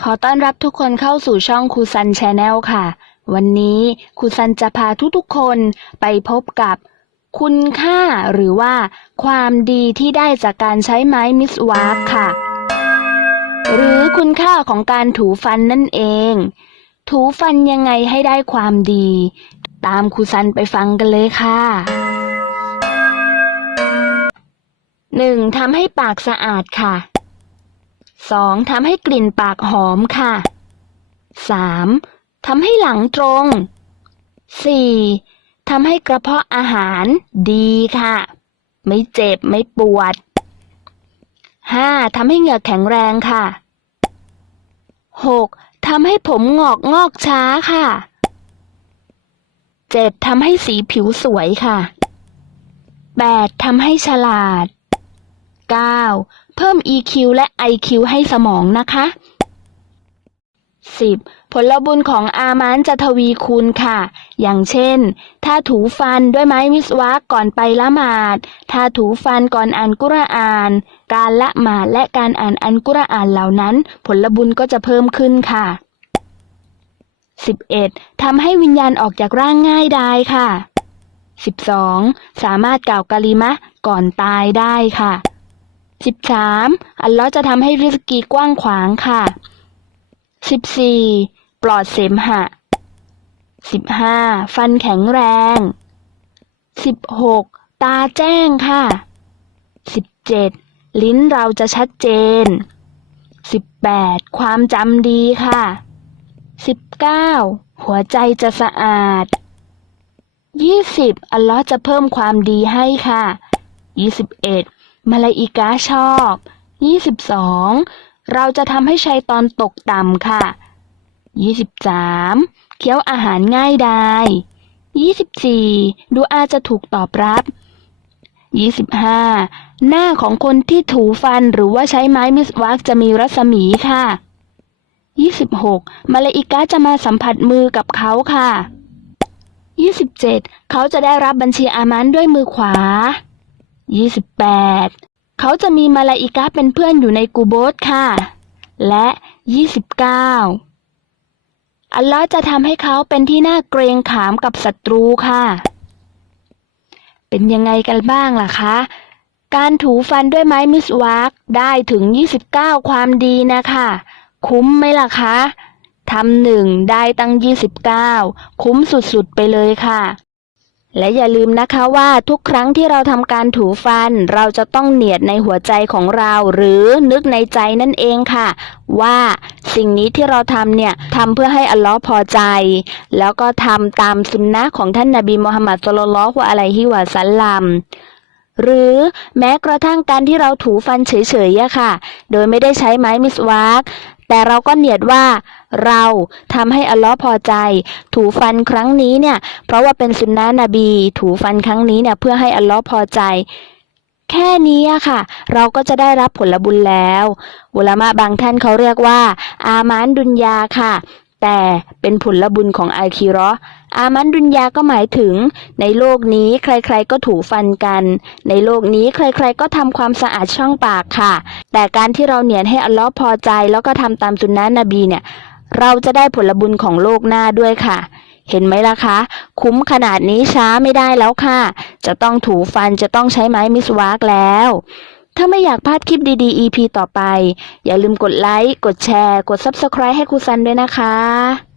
ขอต้อนรับทุกคนเข้าสู่ช่องครูซันชาแนลค่ะ วันนี้ครูซันจะพาทุกๆคนไปพบกับคุณค่าหรือว่าความดีที่ได้จากการใช้ไม้มิสวากค่ะ หรือคุณค่าของการถูฟันนั่นเอง ถูฟันยังไงให้ได้ความดี ตามครูซันไปฟังกันเลยค่ะหนึ่งทำให้ปากสะอาดค่ะ สองทำให้กลิ่นปากหอมค่ะสามทำให้หลังตรงสี่ทำให้กระเพาะอาหารดีค่ะ ไม่เจ็บไม่ปวดห้าทำให้เหงือกแข็งแรงค่ะหกทำให้ผมงอกงอกช้าค่ะเจ็ดทำให้สีผิวสวยค่ะแปดทำให้ฉลาดเก้า เพิ่ม EQ และ IQ ให้สมองนะคะ 10. ผลบุญของอามานจะทวีคูณค่ะ อย่างเช่น ถ้าถูฟันด้วยไม้มิสวากก่อนไปละหมาด ถ้าถูฟันก่อนอ่านกุรอาน การละหมาดและการอ่านอันกุรอานเหล่านั้น ผลบุญก็จะเพิ่มขึ้นค่ะ 11. ทำให้วิญญาณออกจากร่างง่ายได้ค่ะ 12. สามารถกล่าวกะลิมะก่อนตายได้ค่ะ 13. อัลเลอฮ์จะทำให้ริสกีกว้างขวางค่ะ 14. ปลอดเสมหะ 15. ฟันแข็งแรง 16. ตาแจ้งค่ะ 17. ลิ้นเราจะชัดเจน 18. ความจำดีค่ะ 19. หัวใจจะสะอาด 20. อัลเลอฮ์จะเพิ่มความดีให้ค่ะ 21. มาลาอิกาชอบ 22. เราจะทำให้ชัยตอนตกต่ำค่ะ 23. เคี้ยวอาหารง่ายได้ 24. ดูอาจะถูกตอบรับ 25. หน้าของคนที่ถูฟันหรือว่าใช้ไม้มิสวากจะมีรัศมีค่ะ 26. มาลาอิกาจะมาสัมผัสมือกับเขาค่ะ 27. เขาจะได้รับบัญชีอามันด้วยมือขวา 28. เขาจะมีมาลาอิกาเป็นเพื่อนอยู่ในกูโบสค่ะ และ 29. อัลลอฮ์จะทำให้เขาเป็นที่น่าเกรงขามกับศัตรูค่ะ เป็นยังไงกันบ้างล่ะคะ การถูฟันด้วยไม้มิสวากได้ถึง 29 ความดีนะคะ คุ้มไหมล่ะคะทำหนึ่งได้ตั้ง 29 คุ้มสุดๆไปเลยค่ะ และอย่าลืมนะคะว่าทุกครั้งที่เราทำการถูฟัน เราจะต้องเนียดในหัวใจของเราหรือนึกในใจนั่นเองค่ะ ว่าสิ่งนี้ที่เราทำเนี่ยทำเพื่อให้อัลลอฮ์พอใจ แล้วก็ทำตามสุนนะของท่านนาบีมุฮัมมัดสุลลัลลอฮุอะลัยฮิวะสัลลัมหรือแม้กระทั่งการที่เราถูฟันเฉยๆอะค่ะ โดยไม่ได้ใช้ไม้มิสวากแต่เราก็เนียดว่าเราทำให้อัลลอฮ์พอใจ ถูฟันครั้งนี้เนี่ย เพราะว่าเป็นสุนนะนบี ถูฟันครั้งนี้เนี่ยเพื่อให้อัลลอฮ์พอใจ แค่นี้อะค่ะ เราก็จะได้รับผลบุญแล้วอุลามะบางท่านเขาเรียกว่า อามานดุนยาค่ะ แต่เป็นผลบุญของอัลคีรอ อามันดุนยาก็หมายถึง ในโลกนี้ใครๆก็ถูฟันกัน ในโลกนี้ใครๆก็ทำความสะอาดช่องปากค่ะ แต่การที่เราเนียนให้อัลลอฮ์พอใจ แล้วก็ทำตามสุนนะนบีเนี่ย เราจะได้ผลบุญของโลกหน้าด้วยค่ะเห็นไหมล่ะคะ คุ้มขนาดนี้ช้าไม่ได้แล้วค่ะ จะต้องถูฟันจะต้องใช้ไม้มิสวากแล้ว ถ้าไม่อยากพลาดคลิปดีๆ EP ต่อไป อย่าลืมกดไลค์ กดแชร์ กด Subscribe ให้ครูซันด้วยนะคะ